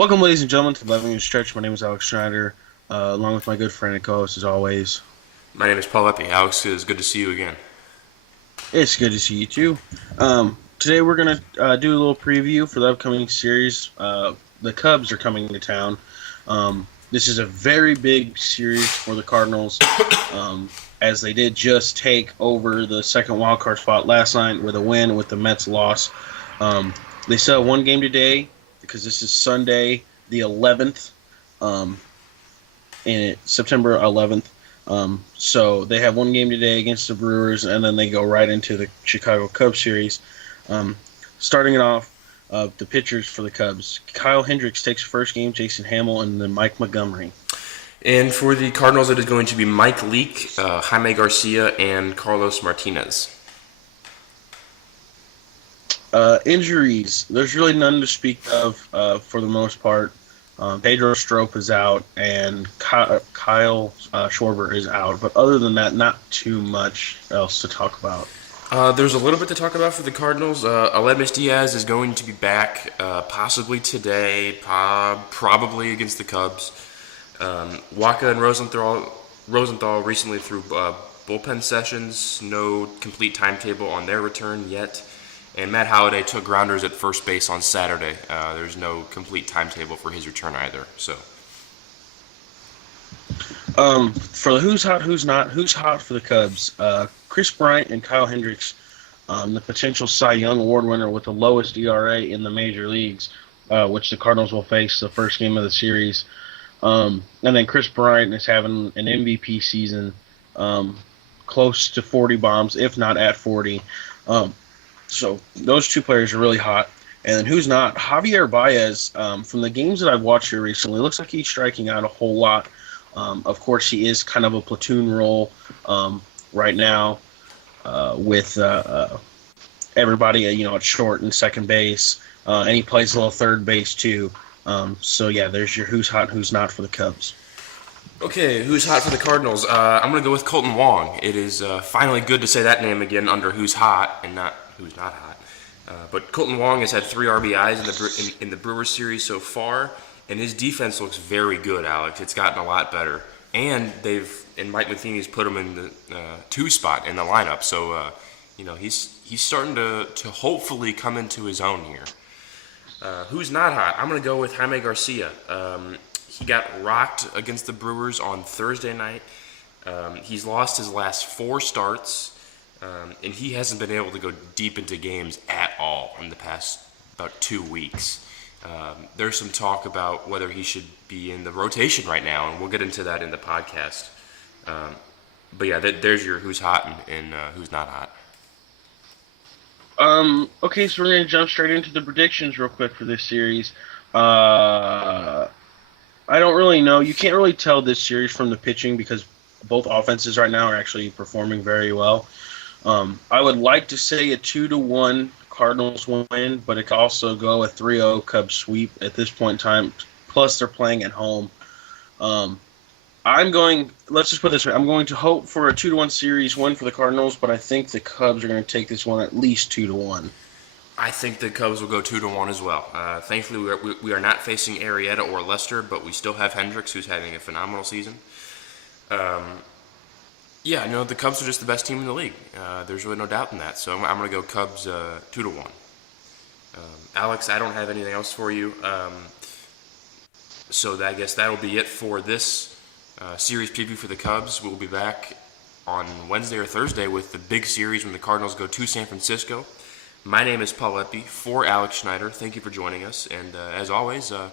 Welcome, ladies and gentlemen, to Loving and Stretch. My name is Alex Schneider, along with my good friend and co-host, as always. My name is Paul Epi. Alex, it's good to see you again. It's good to see you too. Today we're gonna do a little preview for the upcoming series. The Cubs are coming to town. This is a very big series for the Cardinals, as they did just take over the second wild card spot last night with a win with the Mets loss. They still have one game today because this is Sunday the 11th. In September 11th. So they have one game today against the Brewers, and then they go right into the Chicago Cubs series. Starting it off, the pitchers for the Cubs: Kyle Hendricks takes first game, Jason Hamill, and then Mike Montgomery. And for the Cardinals, it is going to be Mike Leake, Jaime Garcia, and Carlos Martinez. Injuries: there's really none to speak of for the most part. Pedro Strop is out, and Kyle Schwarber is out. But other than that, not too much else to talk about. There's a little bit to talk about for the Cardinals. Aledmys Diaz is going to be back possibly today, probably against the Cubs. Waka and Rosenthal recently threw bullpen sessions. No complete timetable on their return yet. And Matt Holliday took grounders at first base on Saturday. There's no complete timetable for his return either. So, For the who's hot, who's not, who's hot for the Cubs? Chris Bryant and Kyle Hendricks, the potential Cy Young Award winner with the lowest ERA in the major leagues, which the Cardinals will face the first game of the series. And then Chris Bryant is having an MVP season, close to 40 bombs, if not at 40. So those two players are really hot. And then who's not? Javier Baez, from the games that I've watched here recently, looks like he's striking out a whole lot. Of course, he is kind of a platoon role right now with everybody, at short and second base. And he plays a little third base, too. So, yeah, there's your who's hot, who's not for the Cubs. okay, who's hot for the Cardinals? I'm going to go with Colton Wong. It is finally good to say that name again under who's hot and not who's not hot. But Colton Wong has had 3 RBIs in the Brewers series so far, and his defense looks very good, Alex. It's gotten a lot better. And Mike Matheny's put him in the 2 spot in the lineup. So, he's starting to hopefully come into his own here. Who's not hot? I'm going to go with Jaime Garcia. He got rocked against the Brewers on Thursday night. He's lost his last 4 starts. And he hasn't been able to go deep into games at all in the past about 2 weeks. There's some talk about whether he should be in the rotation right now, and we'll get into that in the podcast. But yeah, there's your who's hot and who's not hot. Okay, so we're going to jump straight into the predictions real quick for this series. I don't really know. You can't really tell this series from the pitching because both offenses right now are actually performing very well. I would like to say a 2-1 Cardinals win, but it could also go a 3-0 Cubs sweep at this point in time. Plus, they're playing at home. Let's just put it this way. I'm going to hope for a 2-1 series win for the Cardinals, but I think the Cubs are going to take this one at least 2-1. I think the Cubs will go 2-1 as well. Thankfully, we are not facing Arrieta or Lester, but we still have Hendricks, who's having a phenomenal season. Yeah, no, the Cubs are just the best team in the league. There's really no doubt in that. So I'm going to go Cubs 2-1. Alex, I don't have anything else for you. So I guess that'll be it for this series preview for the Cubs. We'll be back on Wednesday or Thursday with the big series when the Cardinals go to San Francisco. My name is Paul Epi for Alex Schneider. Thank you for joining us. And as always, have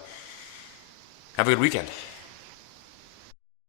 a good weekend.